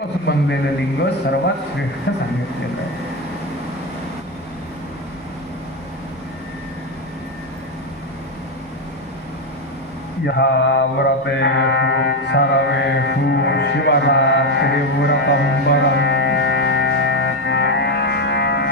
बनलेलं लिंग सर्वात श्रेष्ठ सांगितलेलं आहे. ह्या व्रतेषु सर्वेषु शिवरात्रिव्रतं वरम्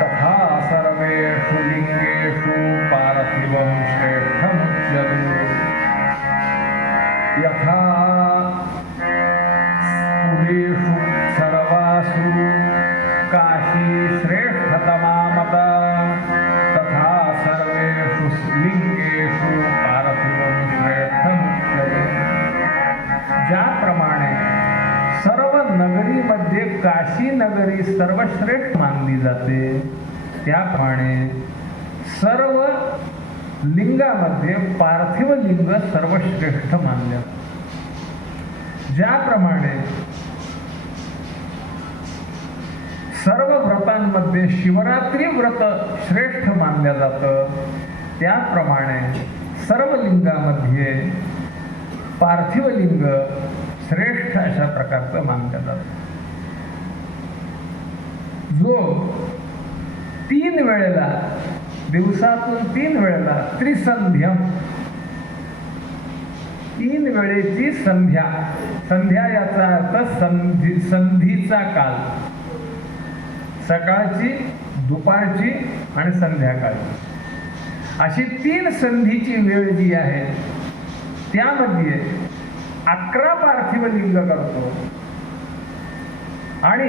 तथा सर्वेषु लिङ्गेषु पार्थिवं श्रेष्ठमुच्यते यथा सर्वासु काशी श्रेष्ठतमा मता तथा सर्वेषु लिंगेषु पार्थिवं श्रेष्ठमुच्यते ज्याप्रमाणे सर्व नगरीमध्ये काशी नगरी सर्वश्रेष्ठ मानली जाते। त्याप्रमाणे सर्व लिंगामध्ये पार्थिव लिंग सर्वश्रेष्ठ मानले जाते. ज्याप्रमाणे सर्व व्रतांमध्ये शिवरात्री व्रत श्रेष्ठ मानलं जातं. त्याप्रमाणे सर्व लिंगामध्ये पार्थिव लिंग श्रेष्ठ अशा प्रकारचं मानलं जातं. जो तीन वेळेला दिवसातून तीन वेळेला त्रिसंध्यम तीन वेळेची संध्या संध्या याचा अर्थ संधी संधीचा काल. सकाळची दुपारची आणि संध्याकाळची. अशी तीन संधीची वेळ जी आहे त्यामध्ये अकरा पार्थिव लिंग करतो. आणि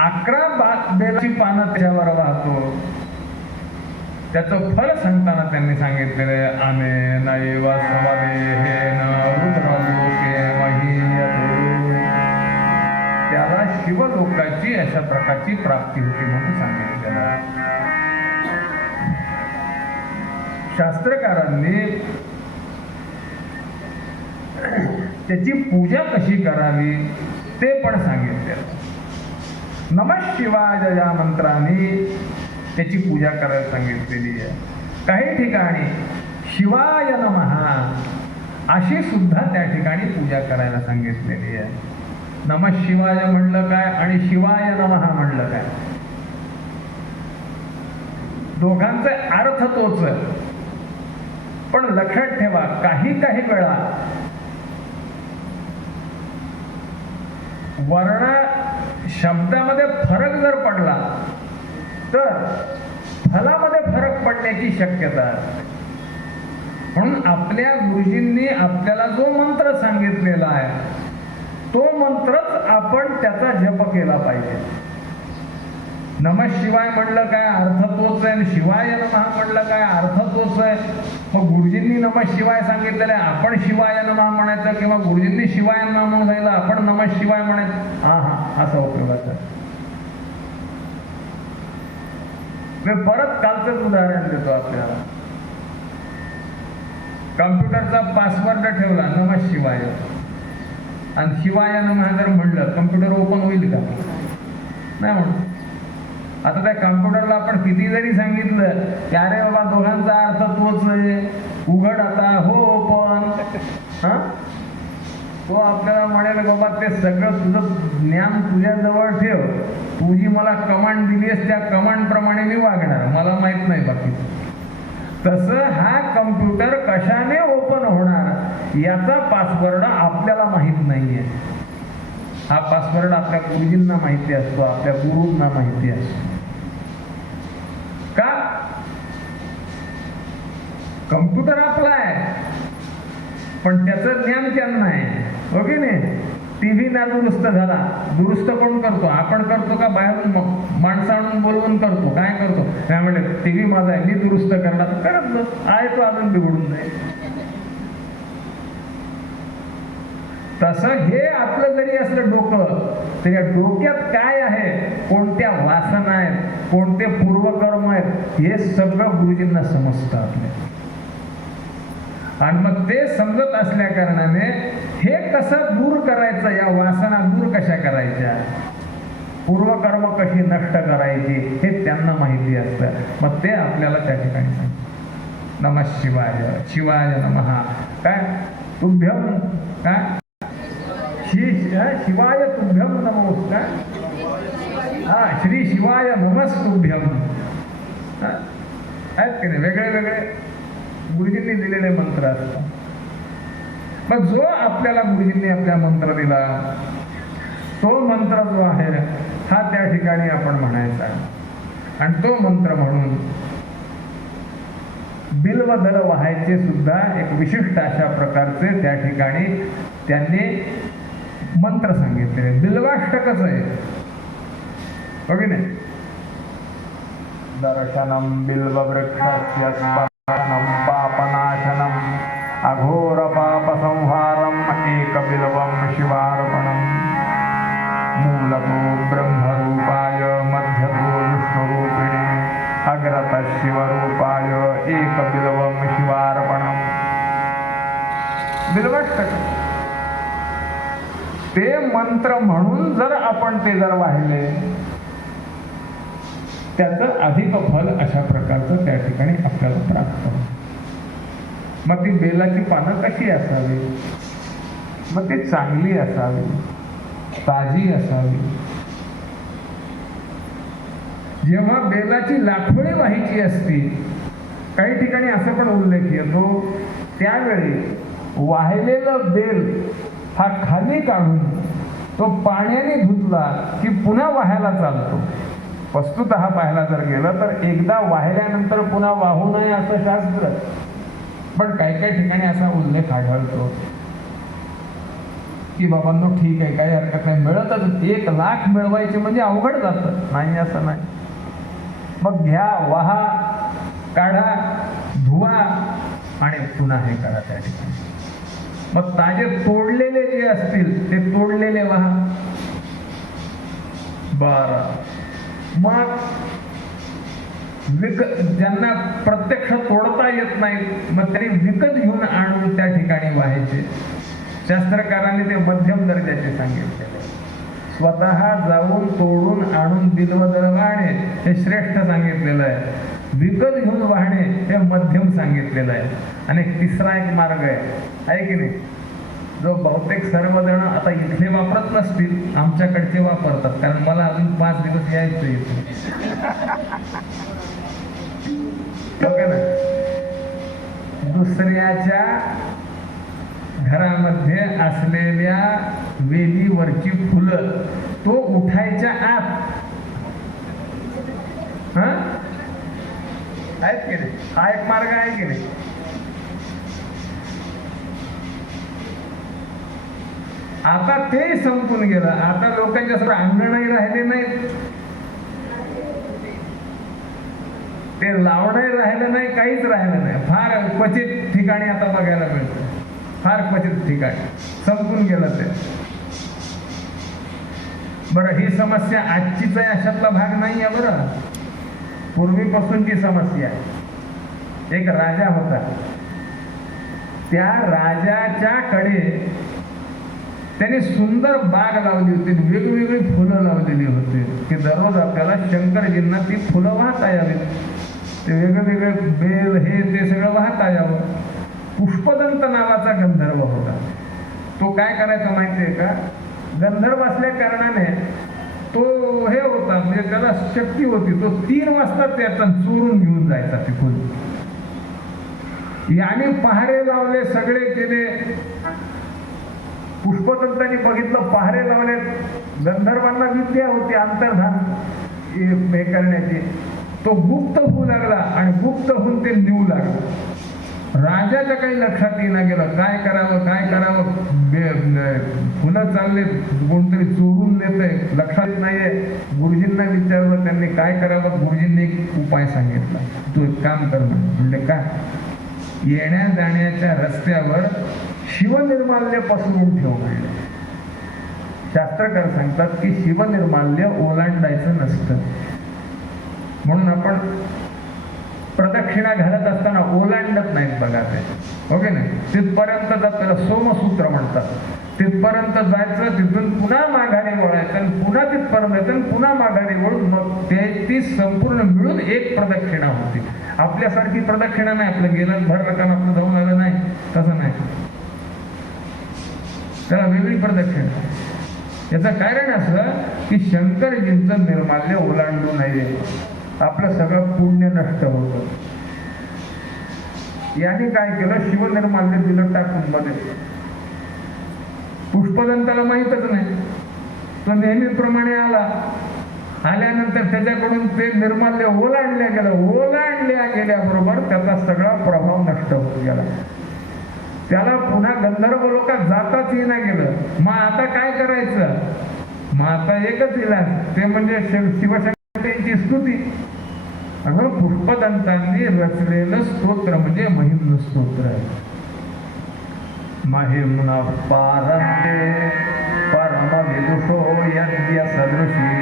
अकरा बा बेलाची पानं त्याच्यावर वाहतो. त्याचं फल सांगताना त्यांनी सांगितलेलं आहे आमे नैव हे न किंवा शिवलोकाची अशा प्रकारची प्राप्ती होती म्हणून सांगितलेलं आहे. शास्त्रकारांनी त्याची पूजा कशी करावी ते पण सांगितले नम शिवाय या मंत्राने त्याची पूजा करायला सांगितलेली आहे. काही ठिकाणी शिवाय नमहा अशी सुद्धा त्या ठिकाणी पूजा करायला सांगितलेली आहे. नम शिवाय म्हणलं काय आणि शिवाय नमहा म्हणलं काय? दोघांचे अर्थ तोच पण लक्षात ठेवा काही काही वेळा वर्ण शब्दामध्ये फरक जर पडला तर फलामध्ये फरक पडण्याची शक्यता म्हणून आपल्या गुरुजींनी आपल्याला जो मंत्र सांगितलेला आहे तो मंत्रच आपण त्याचा जप केला पाहिजे. नम शिवाय म्हणलं काय अर्थ तोच आहे आणि शिवाय नमः म्हणलं काय अर्थ तोच आहे. मग गुरुजींनी नम शिवाय सांगितलेलं आहे आपण शिवाय नमः म्हणायचं किंवा गुरुजींनी शिवाय नमः म्हणून सांगितलं आपण नम शिवाय म्हणायचं? हा हा असा उपयोगाचा मी परत कालचंच उदाहरण देतो आपल्याला. कम्प्युटरचा पासवर्ड ठेवला नम शिवाय. आणि शिवाय नमः जर म्हणलं कम्प्युटर ओपन होईल का? नाही म्हणून आता त्या कम्प्युटरला आपण किती जरी सांगितलं की अरे बाबा दोघांचा अर्थ तोच आहे. उघड आता. हो ओपन हा? तो आपल्याला म्हणेल बाबा ते सगळं तुझं ज्ञान तुझ्याजवळ ठेव. तुझी मला कमांड दिली आहेस त्या कमांडप्रमाणे मी वागणार. मला माहीत नाही बाकी. तसं हा कम्प्युटर कशाने ओपन होणार? याचा पासवर्ड आपल्याला माहीत नाहीये. हा पासवर्ड आपल्या गुरुजींना माहिती असतो आपल्या गुरुंना माहिती असतो. का? कम्प्युटर आपला आहे. पण त्याचं ज्ञान त्यांना आहे. हो नाही? टीव्ही ना दुरुस्त झाला. दुरुस्त कोण करतो? आपण करतो का बाहेरून माणसं आणून बोलवून करतो. काय करतो? काय म्हणले टीव्ही माझा आहे. मी दुरुस्त करणार. करत आहे तो अजून बिघडून जाईल. तसं हे आपलं जरी असलं डोकं तर या डोक्यात काय आहे? कोणत्या वासना आहेत? कोणते पूर्वकर्म आहेत? हे सगळं गुरुजींना समजतं आपल्या आणि मग ते समजत असल्या कारणाने हे कसं दूर करायचं? या वासना दूर कशा करायच्या? पूर्वकर्म कशी नष्ट करायची हे त्यांना माहिती असतं. मग ते आपल्याला त्या ठिकाणी सांगतात. नम शिवाय शिवाय नम. काय? तुभ्यम काय? श्री शिवाय तुभ्यम नमोस्कार हा श्री शिवाय नमस्तुभ्यम हा, आहेत की नाही? वेगळे वेगळे. गुरुजींनी दिलेले मंत्र असतात. मग जो आपल्याला गुरुजींनी आपल्या मंत्र दिला तो मंत्र जो आहे हा त्या ठिकाणी आपण म्हणायचा. आणि तो मंत्र म्हणून बिल्वदल व्हायचे सुद्धा एक विशिष्ट अशा प्रकारचे त्या ठिकाणी त्यांनी मंत्र सांगितले बिल्वाष्टकच आहे. हो नाही? दर्शनम बिल्ववृक्षस्य स्पर्शनं पापनाशनम अघोर पाप संहारम एक मूलतो ब्रह्मरूपाय मध्यतो विष्णुरूपिणे अग्रत शिवरूपाय एक बिल्वम शिवार्पणम ते मंत्र म्हणून जर आपण ते जर वाहिले त्याचं अधिक फल अशा प्रकारचं त्या ठिकाणी आपल्याला प्राप्त होतं. मग ती बेलाची पानं कशी असावी? मग ती चांगली असावी? ताजी असावी? जेव्हा बेलाची लाखोळी व्हायची असती काही ठिकाणी असं पण उल्लेख येतो त्यावेळी वाहिलेलं बेल हा खाली काढून तो पाण्याने धुतला की पुन्हा वाहायला चालतो. वस्तुत पाहायला जर गेलं तर एकदा वाहिल्यानंतर पुन्हा वाहू नये असं शास्त्र. पण काही काही ठिकाणी असा उल्लेख आढळतो की बाबांनो ठीक आहे काही हरकत नाही. मिळतच एक लाख मिळवायचे म्हणजे अवघड जातं. नाही असं नाही. मग घ्या वहा काढा धुवा आणि पुन्हा हे करा त्या ठिकाणी. मग ताजे तोडलेले जे असतील ते तोडलेले वहा. बर. मग विक ज्यांना प्रत्यक्ष तोडता येत नाही मग त्यांनी विकत घेऊन आणून त्या ठिकाणी व्हायचे. शास्त्रकारांनी ते मध्यम दर्जाचे सांगितले. स्वतः जाऊन तोडून आणून बिलवदल वाहणे हे श्रेष्ठ सांगितलेलं आहे. विकत घेऊन वाहणे हे मध्यम सांगितलेलं आहे. आणि तिसरा एक मार्ग आहे. आहे की नाही? जो बहुतेक सर्वजण आता इथले वापरत नसतील आमच्याकडचे वापरतात. कारण मला अजून पाच दिवस यायचं येतो ना दुसऱ्याच्या घरामध्ये असलेल्या वेलीवरची फुलं तो उठायच्या आत. हा? आहेत की नाही? हा एक मार्ग आहे की नाही? आता ते संपून गेलं. आता लोकांच्या समोर अंगणही राहिले नाहीत. ते लावणंही राहिलं नाही काहीच राहिलं नाही. फार क्वचित ठिकाणी आता बघायला मिळतं. फार क्वचित ठिकाणी. संपून गेलं ते. बरं ही समस्या आजचीच आहे अशातला भाग नाही आहे बरं पूर्वीपासूनची समस्या आहे. एक राजा होता. त्या राजाच्या कडे त्याने सुंदर बाग लावली होती वेगवेगळी फुलं लावलेली होती की दररोज आपल्याला शंकरजींना ती फुलं वाहता यावीत. ते वेगवेगळे बेल हे ते सगळं वाहता यावं. पुष्पदंत नावाचा गंधर्व होता. तो काय करायचा माहितीये का? गंधर्व असल्या कारणाने तो हे होता म्हणजे त्याला शक्ती होती. तो तीन वाजता त्याचा चोरून घेऊन जायचा तिथून. याने पहारे लावले सगळे केले. पुष्पदंतांनी बघितलं पहारे लावले. गंधर्वांना विद्या होती अंतर्धान हे हे करण्याची. तो गुप्त होऊ लागला आणि गुप्त होऊन ते नेऊ लागलं. राजाच्या काही लक्षात येईना गेलं. काय करावं काय करावं? फुलं चालले कोणतरी चोरून नेत लक्षात नाहीये. गुरुजींना विचारलं त्यांनी काय करावं? गुरुजींनी एक उपाय सांगितला. तू एक काम कर म्हणले काय येण्या जाण्याच्या रस्त्यावर शिवनिर्माल्य पसरून ठेव म्हणले शास्त्रकार सांगतात की शिवनिर्माल्य ओलांडायचं नसतं. म्हणून आपण प्रदक्षिणा घालत असताना ओलांडत नाहीत बघा ते. हो ओके ना नाही? तिथपर्यंत जात त्याला सोमसूत्र म्हणतात. तिथपर्यंत जायचं तिथून पुन्हा माघारी वळायचं आणि पुन्हा तिथपर्यंत जायचं आणि पुन्हा माघारी वळून मग ते ती संपूर्ण मिळून एक प्रदक्षिणा होती. आपल्यासारखी प्रदक्षिणा नाही. आपलं गेलं भर रकाम आपलं जाऊन आलं नाही. तसं नाही. त्याला वेगळी प्रदक्षिणा. याचं कारण असं की शंकरजींचं निर्माल्य ओलांडू नये. आपलं सगळं पुण्य नष्ट होतं. याने काय केलं? शिवनिर्माल्य दिलं टाकून मध्ये पुष्पदंताला माहीतच नाही. तो नेहमीप्रमाणे आला. आल्यानंतर त्याच्याकडून ते निर्माल्य ओलांडल्या गेलं. ओलांडल्या गेल्याबरोबर त्याचा सगळा प्रभाव नष्ट होत गेला. त्याला पुन्हा गंधर्व लोकात जाताच येणार गेलं. मग आता काय करायचं? मग आता एकच इलाज. ते म्हणजे शिव त्यांची स्तुती. अगं पुष्पदंतांनी रचलेलं स्तोत्र म्हणजे महिम स्तोत्र आहे. महिम्न पारंते परम विदुषो यज्ञ सदृशी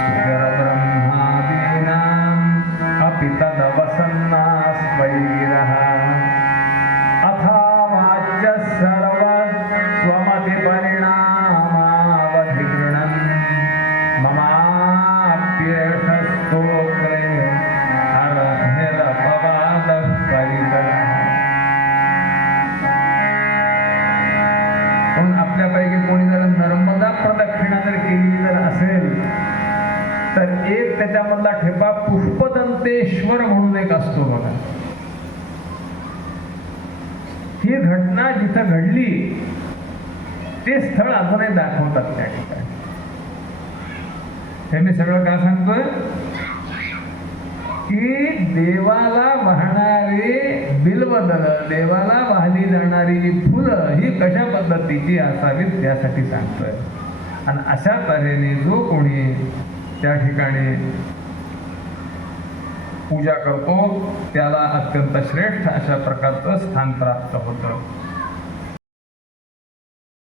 सुगर ब्रह्मादीनां अपि तदवसन्नास्वैरः तर एक त्याच्यामधला ठेपा पुष्पदंतेश्वर म्हणून एक असतो बघा. ही घटना जिथं घडली ते स्थळ अजूनही दाखवतात त्या ठिकाणी. हे मी सगळं का सांगतोय? की देवाला वाहणारे बिलवदल देवाला वाहली जाणारी जी फुलं ही कशा पद्धतीची असावीत त्यासाठी सांगतोय. आणि अशा तऱ्हेने जो कोणी त्या ठिकाणी पूजा करतो त्याला अत्यंत श्रेष्ठ अशा प्रकारचं स्थान प्राप्त होतं.